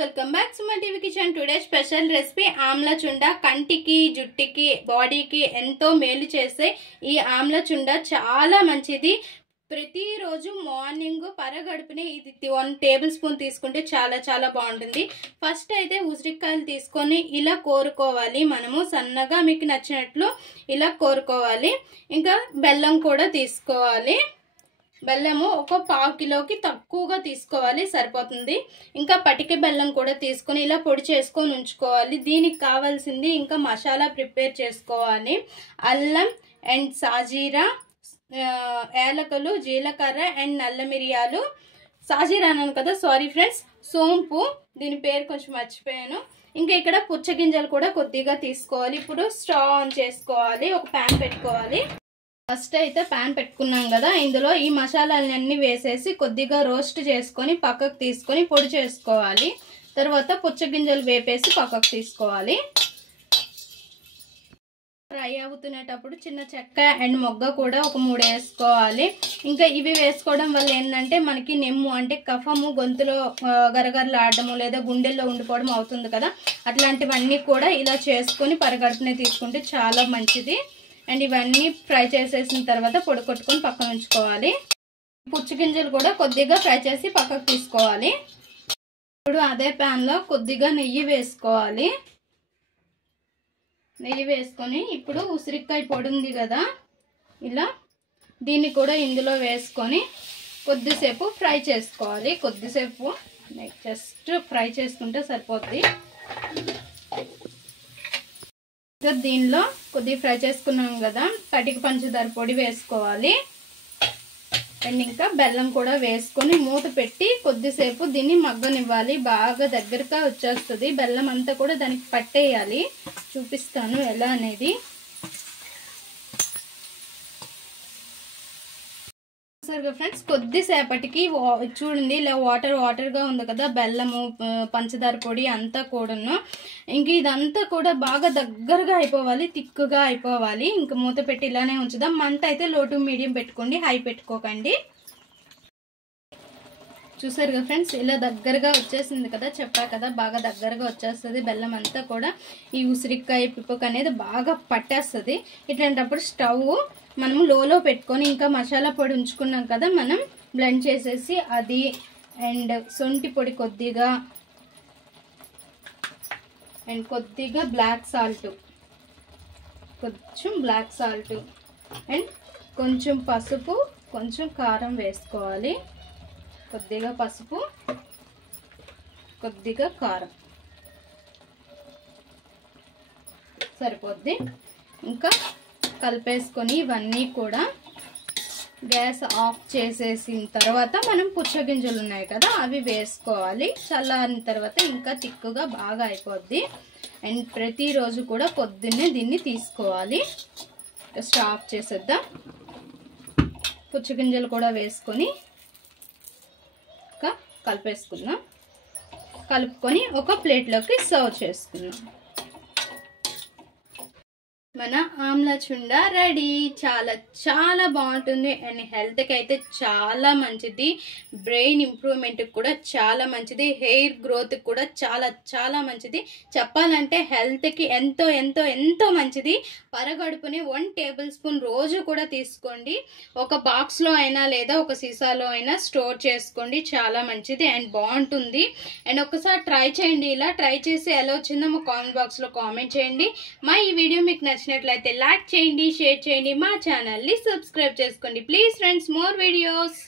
Welcome back Suma TV kitchen. Today special recipe amla chunda. కంటికి జుట్టుకి బాడీకి ఎంతో మేలు చేసే ఈ ఆమ్లా చుండా చాలా మంచిది. ప్రతిరోజు మార్నింగ్ పరగడుపునే ఇది 1 టేబుల్ స్పూన్ తీసుకుంటే చాలా చాలా బాగుంటుంది. ఫస్ట్ అయితే ఉసిరికాయలు తీసుకొని ఇలా కోరుకోవాలి. మనము సన్నగా మీకు నచ్చినట్లు ఇలా కోరుకోవాలి. ఇంకా బెల్లం కూడా తీసుకోవాలి. బెల్లము ఒక 1/2 కిలోకి తక్కువగా తీసుకోవాలి, సరిపోతుంది. ఇంకా పటిక బెల్లం కూడా తీసుకొని ఇలా పొడి చేసుకొని ఉంచుకోవాలి. దీనికి కావాల్సింది ఇంకా మసాలా ప్రిపేర్ చేసుకోవాలి. అల్లం అండ్ సాజీరా, యాలకులు, జీలకర్ర అండ్ నల్ల మిరియాలు. సాజీరా అన్నాను కదా, సారీ ఫ్రెండ్స్, సోంపు, దీని పేరు కొంచెం మర్చిపోయాను. ఇంకా ఇక్కడ పుచ్చగింజలు కూడా కొద్దిగా తీసుకోవాలి. ఇప్పుడు స్టవ్ ఆన్ చేసుకోవాలి. ఒక ప్యాన్ పెట్టుకోవాలి. ఫస్ట్ అయితే ప్యాన్ పెట్టుకున్నాం కదా, ఇందులో ఈ మసాలాలన్నీ వేసేసి కొద్దిగా రోస్ట్ చేసుకొని పక్కకు తీసుకొని పొడి చేసుకోవాలి. తర్వాత పుచ్చగింజలు వేపేసి పక్కకు తీసుకోవాలి. ఫ్రై అవుతునేటప్పుడు చిన్న చెక్క అండ్ మొగ్గ కూడా ఒక 3 వేసుకోవాలి. ఇంకా ఇవి వేసుకోవడం వల్ల ఏంటంటే మనకి నెమ్ము అంటే కఫము గొంతులో గరగరలాడము లేదా గుండెల్లో ఉండిపోవడం అవుతుంది కదా, అట్లాంటివన్నీ కూడా ఇలా చేసుకొని పరగడుపునే తీసుకుంటే చాలా మంచిది. అండ్ ఇవన్నీ ఫ్రై చేసేసిన తర్వాత పొడి కొట్టుకొని పక్కన ఉంచుకోవాలి. పుచ్చగింజలు కూడా కొద్దిగా ఫ్రై చేసి పక్కకు తీసుకోవాలి. ఇప్పుడు అదే ప్యాన్లో కొద్దిగా నెయ్యి వేసుకోవాలి. నెయ్యి వేసుకొని ఇప్పుడు ఉసిరికాయ పొడి ఉంది కదా, ఇలా దీన్ని కూడా ఇందులో వేసుకొని కొద్దిసేపు ఫ్రై చేసుకోవాలి. కొద్దిసేపు జస్ట్ ఫ్రై చేసుకుంటే సరిపోద్ది. దీనిలో కొద్దిగా ఫ్రై చేసుకున్నాం కదా, కటిక పంచదార పొడి వేసుకోవాలి. అండ్ ఇంకా బెల్లం కూడా వేసుకొని మూత పెట్టి కొద్దిసేపు దీన్ని మగ్గనివ్వాలి. బాగా దగ్గరగా వచ్చేస్తుంది. బెల్లం అంతా కూడా దానికి పట్టేయాలి. చూపిస్తాను ఎలా అనేది. సరిగా ఫ్రెండ్స్, కొద్దిసేపటికి చూడండి ఇలా వాటర్గా ఉంది కదా బెల్లము పంచదార పొడి అంతా కూడాను. ఇంక ఇదంతా కూడా బాగా దగ్గరగా అయిపోవాలి, తిక్కుగా అయిపోవాలి. ఇంక మూత పెట్టి ఇలానే ఉంచుదాం. మంట అయితే లో టు మీడియం పెట్టుకోండి, హై పెట్టుకోకండి. చూసారు కదా ఫ్రెండ్స్, ఇలా దగ్గరగా వచ్చేసింది కదా, చెప్పా కదా బాగా దగ్గరగా వచ్చేస్తుంది. బెల్లం అంతా కూడా ఈ ఉసిరికాయ పిప్పకు అనేది బాగా పట్టేస్తుంది. ఇట్లాంటప్పుడు స్టవ్ మనము లోలో పెట్టుకొని ఇంకా మసాలా పొడి ఉంచుకున్నాం కదా మనం బ్లెండ్ చేసేసి అది అండ్ సొంటి పొడి కొద్దిగా అండ్ కొద్దిగా బ్లాక్ సాల్ట్, కొంచెం బ్లాక్ సాల్ట్ అండ్ కొంచెం పసుపు, కొంచెం కారం వేసుకోవాలి. కొద్దిగా పసుపు, కొద్దిగా కారం సరిపోద్ది. ఇంకా కలిపేసుకొని ఇవన్నీ కూడా గ్యాస్ ఆఫ్ చేసేసిన తర్వాత మనం పుచ్చగింజలు ఉన్నాయి కదా అవి వేసుకోవాలి. చల్లారిన తర్వాత ఇంకా తిక్కుగా బాగా అయిపోద్ది. అండ్ ప్రతిరోజు కూడా పొద్దున్నే దీన్ని తీసుకోవాలి. స్టవ్ ఆఫ్ చేసేద్దాం. పుచ్చగింజలు కూడా వేసుకొని కలిపేసుకుందాం. కలుపుకొని ఒక ప్లేట్లోకి సర్వ్ చేసుకుందాం. మన ఆమ్లా చుండా రెడీ. చాలా చాలా బాగుంటుంది అండ్ హెల్త్కి అయితే చాలా మంచిది. బ్రెయిన్ ఇంప్రూవ్మెంట్కి కూడా చాలా మంచిది. హెయిర్ గ్రోత్కి కూడా చాలా చాలా మంచిది. చెప్పాలంటే హెల్త్కి ఎంతో ఎంతో ఎంతో మంచిది. పరగడుపుని 1 టేబుల్ స్పూన్ రోజు కూడా తీసుకోండి. ఒక బాక్స్లో అయినా లేదా ఒక సీసాలో అయినా స్టోర్ చేసుకోండి. చాలా మంచిది అండ్ బాగుంటుంది. అండ్ ఒకసారి ట్రై చేయండి. ఇలా ట్రై చేసి ఎలా వచ్చిందో మా కామెంట్ బాక్స్లో కామెంట్ చేయండి. మా ఈ వీడియో మీకు నచ్చినట్లయితే లైక్ చేయండి, షేర్ చేయండి, మా ఛానల్ని సబ్స్క్రైబ్ చేసుకోండి. Please friends, more videos.